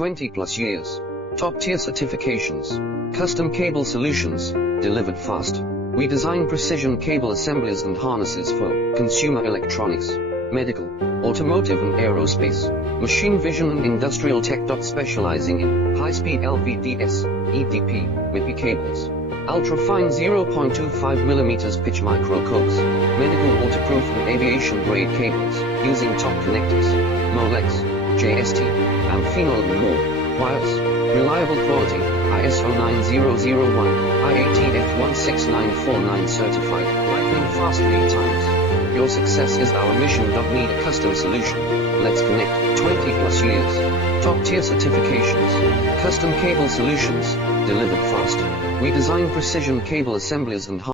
20 plus years. Top tier certifications. Custom cable solutions, delivered fast. We design precision cable assemblies and harnesses for consumer electronics, medical, automotive and aerospace, machine vision and industrial tech. Specializing in high-speed LVDS, EDP, MIPI cables, ultra-fine 0.25 mm pitch micro Coax, medical waterproof and aviation grade cables, using top connectors, Molex, JST, Amphenol and more. Wires, reliable quality, ISO 9001, IATF 16949 certified, lightning fast lead times. Your success is our mission. Need a custom solution? Let's connect. 20 plus years. Top tier certifications. Custom cable solutions, delivered fast. We design precision cable assemblies and